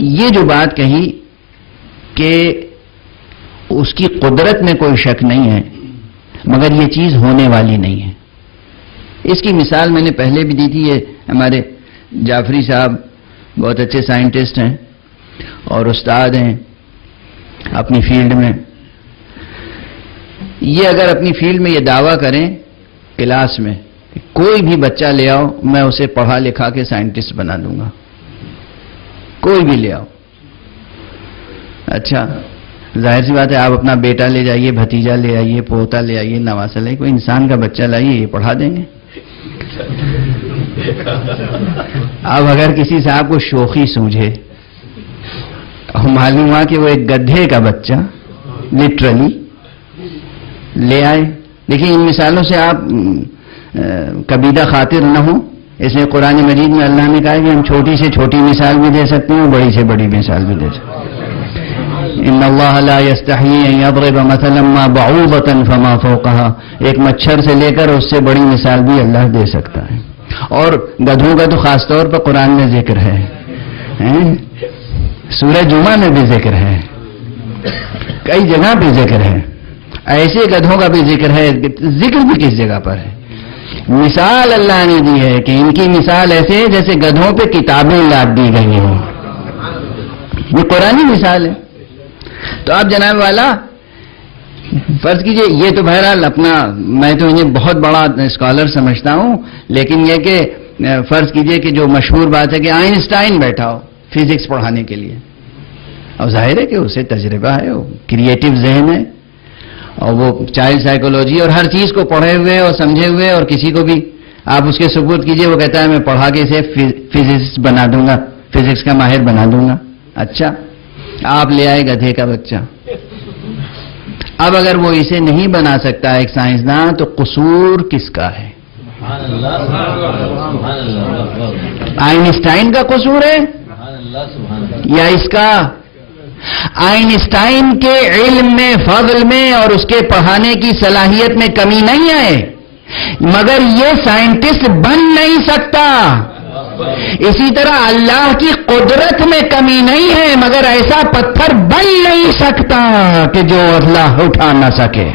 یہ جو بات کہی کہ اس کی قدرت میں کوئی شک نہیں ہے مگر یہ چیز ہونے والی نہیں ہے، اس کی مثال میں نے پہلے بھی دی تھی. یہ ہمارے جعفری صاحب بہت اچھے سائنٹسٹ ہیں اور استاد ہیں اپنی فیلڈ میں. یہ اگر اپنی فیلڈ میں یہ دعویٰ کریں کلاس میں کہ کوئی بھی بچہ لے آؤ میں اسے پڑھا لکھا کے سائنٹسٹ بنا دوں گا، کوئی بھی لے آؤ. اچھا ظاہر سی بات ہے آپ اپنا بیٹا لے جائیے، بھتیجا لے آئیے، پوتا لے آئیے، نواسہ لے آئیے، کوئی انسان کا بچہ لائیے یہ پڑھا دیں گے. اب اگر کسی صاحب کو شوخی سوجھے اور معلوم ہوا کہ وہ ایک گدھے کا بچہ لٹرلی لے آئے. دیکھیں ان مثالوں سے آپ کبیدہ خاطر نہ ہوں. اس لیے قرآن مجید میں اللہ نے کہا کہ ہم چھوٹی سے چھوٹی مثال بھی دے سکتے ہیں اور بڑی سے بڑی مثال بھی دے سکتے ہیں. ان اللہ لا یستحیی ان یضرب مثلا ما بعوضۃ فما فوقها. ایک مچھر سے لے کر اس سے بڑی مثال بھی اللہ دے سکتا ہے. اور گدھوں کا تو خاص طور پر قرآن میں ذکر ہے، سورہ جمعہ میں بھی ذکر ہے، کئی جگہ پہ ذکر ہے. ایسے گدھوں کا بھی ذکر ہے، ذکر بھی کس جگہ پر ہے. مثال اللہ نے دی ہے کہ ان کی مثال ایسے ہے جیسے گدھوں پہ کتابیں لاد دی گئی ہوں. یہ قرآنی مثال ہے. تو آپ جناب والا فرض کیجئے، یہ تو بہرحال اپنا میں تو انہیں بہت بڑا اسکالر سمجھتا ہوں، لیکن یہ کہ فرض کیجئے کہ جو مشہور بات ہے کہ آئنسٹائن بیٹھا ہو فزکس پڑھانے کے لیے، اور ظاہر ہے کہ اسے تجربہ ہے، وہ کریٹو ذہن ہے اور وہ چائلڈ سائیکولوجی اور ہر چیز کو پڑھے ہوئے اور سمجھے ہوئے، اور کسی کو بھی آپ اس کے ثبوت کیجئے وہ کہتا ہے میں پڑھا کے اسے فزکس بنا دوں گا، فزکس کا ماہر بنا دوں گا. اچھا آپ لے آئے گدھے کا بچہ. اب اگر وہ اسے نہیں بنا سکتا ایک سائنسداں تو قصور کس کا ہے؟ آئنسٹائن کا قصور ہے یا اس کا؟ آئنسٹائن کے علم میں، فضل میں اور اس کے پڑھانے کی صلاحیت میں کمی نہیں ہے، مگر یہ سائنٹسٹ بن نہیں سکتا. اسی طرح اللہ کی قدرت میں کمی نہیں ہے، مگر ایسا پتھر بن نہیں سکتا کہ جو اللہ اٹھا نہ سکے.